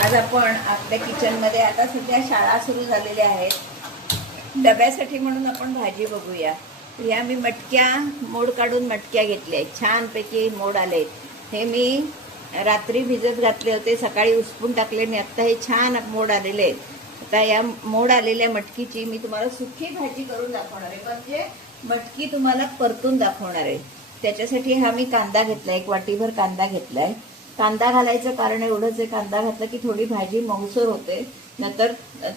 आज आपण आपल्या किचनमध्ये आता सध्या शाळा सुरू झालेल्या आहेत. डब्यासाठी म्हणून आपण भाजी बघूया. या मी मटक्या मोड काढून मटक्या घेतल्या आहेत. छानपैकी मोड आलेत. हे मी रात्री भिजत घातले होते, सकाळी उसपून टाकले आणि आत्ता हे छान मोड आलेले आहेत. आता या मोड आलेल्या मटकीची मी तुम्हाला सुकी भाजी करून दाखवणार आहे, म्हणजे मटकी तुम्हाला परतून दाखवणार आहे. त्याच्यासाठी हा मी कांदा घेतला, एक वाटीभर कांदा घेतलाय. कांदा घालायचं कारण एवढंच आहे, कांदा घातला की थोडी भाजी मऊसर होते, नंतर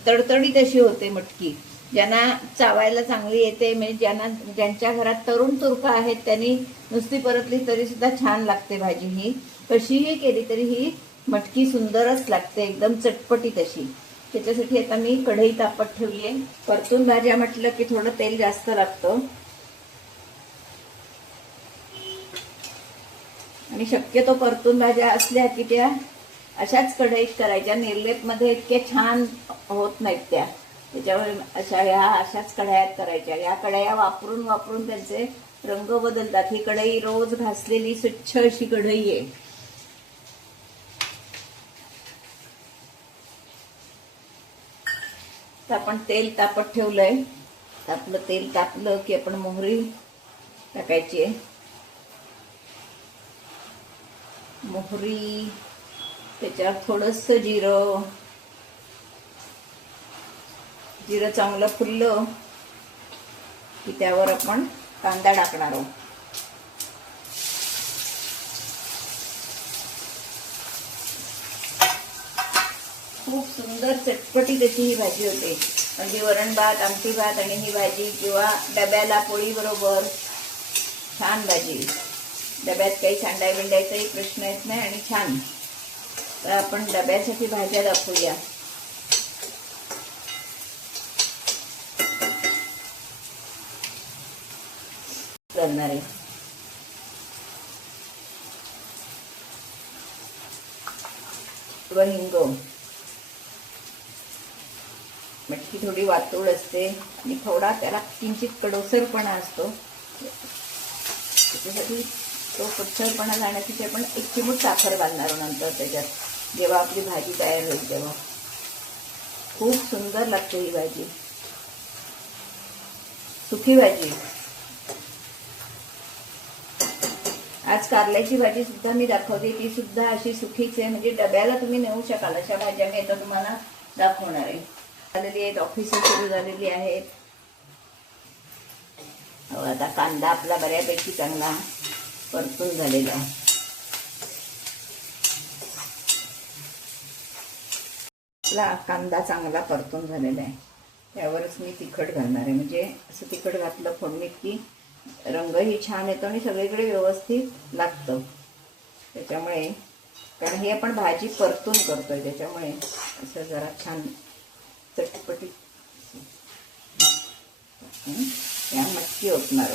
तडतडीत अशी होते मटकी. ज्यांना चावायला चांगली येते, म्हणजे ज्यांच्या घरात तरुण तुरपं आहेत त्यांनी नुसती परतली तरी सुद्धा छान लागते भाजी. ही कशीही केली तरी ही मटकी सुंदरच लागते, एकदम चटपटीत अशी. त्याच्यासाठी आता मी कढई तापत ठेवली आहे. परतून भाज्या म्हटलं की थोडं तेल जास्त लागतं आणि शक्यतो परतून भाज्या असल्या की त्या अशाच कढईत करायच्या. निर्लेपमध्ये इतके छान होत नाहीत त्या, त्याच्यामुळे अशाच कढयात करायच्या. या कढया वापरून वापरून त्यांचे रंग बदलतात. ही कढई रोज घासलेली स्वच्छ अशी कढई आहे. तर आपण तेल तापत ठेवलंय. आपलं तेल तापलं की आपण मोहरी टाकायची आहे. मोहरी, त्याच्यावर थोडंसं जिरं. जिरं चांगलं फुललं की त्यावर आपण कांदा टाकणार आहोत. खूप सुंदर चटपटीत अशी ही भाजी होते. म्हणजे वरण भात, आमटी भात आणि ही भाजी, किंवा डब्याला पोळी बरोबर छान भाजी. डब्यात काही सांडाय बिंडायचाही प्रश्न येत नाही आणि छान. तर आपण डब्यासाठी भाज्या दाखवूया. करणार आहे हिंग. मटकी थोडी वातूळ असते आणि थोडा त्याला किंचित कडोसरपणा असतो. त्याच्यासाठी तो कच्चरपणा जाण्यासाठी आपण एक चिमूट साखर घालणार नंतर त्याच्यात, जेव्हा आपली भाजी तयार होईल तेव्हा. खूप सुंदर लागते ही भाजी, सुकी भाजी. आज कारल्याची भाजी सुद्धा मी दाखवते, ती सुद्धा अशी सुकीच आहे, म्हणजे डब्याला तुम्ही नेऊ शकाल अशा भाज्या मी आता तुम्हाला दाखवणार आहे. झालेली आहेत, ऑफिस सुरू झालेली आहेत. आता कांदा आपला बऱ्यापैकी चांगला परतून झालेला आहे. आपला कांदा चांगला परतून झालेला आहे. त्यावरच मी तिखट घालणार आहे. म्हणजे असं तिखट घातलं फोडणीत की रंगही छान येतो आणि सगळीकडे व्यवस्थित लागतं. त्याच्यामुळे, कारण हे आपण भाजी परतून करतोय त्याच्यामुळे असं जरा छान चटपटीत या मटकी ओतणार.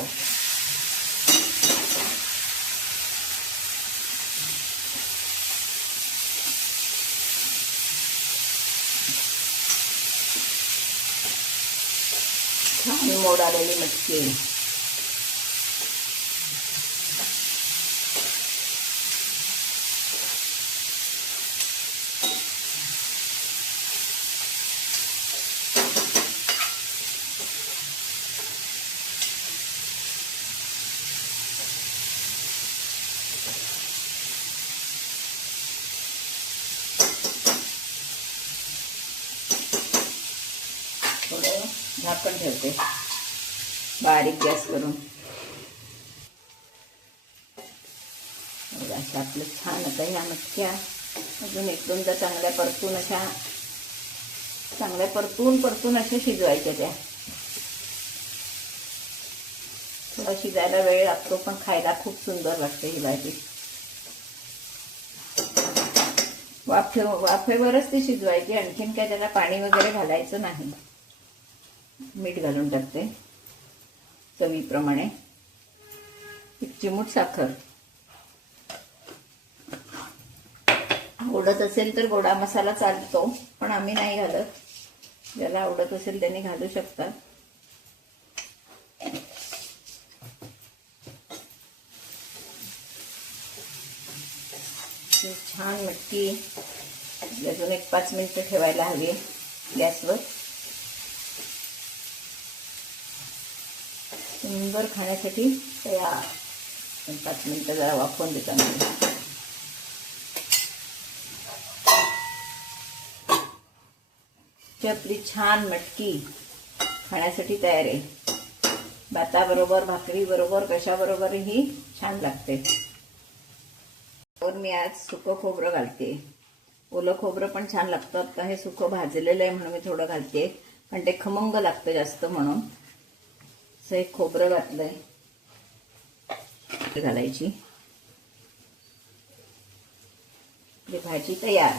छान मोड आलेली मटकी. थोडं झाकण ठेवते बारीक गॅस करून. अशा आपलं छान आता ह्या मटक्या अजून एक दोनदा चांगल्या परतून परतून अशा शिजवायच्या. त्या थोडा शिजायला वेळ लागतो, पण खायला खूप सुंदर लागते ही भाजी. वाफेवरच ती शिजवायची, आणखीन काय त्याला पाणी वगैरे घालायचं नाही. मीठ घालून टाकते चवीप्रमाणे, एक चिमूट साखर. आवडत असेल तर गोडा मसाला चालतो, पण आम्ही नाही घालत. ज्याला आवडत असेल त्यांनी घालू शकतात. छान मटकी अजून एक 5 मिनिटं ठेवायला हवी गॅसवर. सुंदर खाण्यासाठी तयार. 5 मिनिटं जरा वाफवून देताना आपली छान मटकी खाण्यासाठी तयार आहे. भाताबरोबर, भाकरीबरोबर, कशाबरोबरही छान लागते. मी आज सुकं खोबरं घालते. ओलं खोबरं पण छान लागतं. आता हे सुकं भाजलेलं आहे म्हणून मी थोडं घालते, पण ते खमंग लागतं जास्त म्हणून. असं एक खोबरं घातलंय घालायची. भाजी तयार.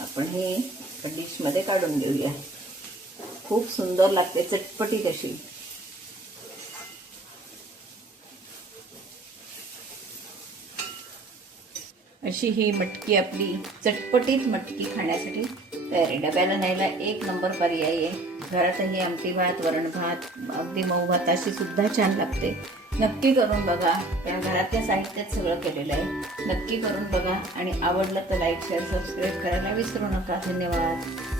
आपण हे डिश मध्ये काढून घेऊया. खूप सुंदर लागते, चटपटीत अशी. अशी ही मटकी आपली चटपटीत मटकी खाण्यासाठी तयार आहे. डब्याला न्यायला एक नंबर पर्याय आहे. घरातही आमटी भात, वरण भात, अगदी मऊ भाताशी सुद्धा छान लागते. नक्की करून बघा. कारण घरातल्या साहित्यात सगळं केलेलं आहे. नक्की करून बघा आणि आवडलं तर लाईक, शेअर, सबस्क्राईब करायला विसरू नका. धन्यवाद.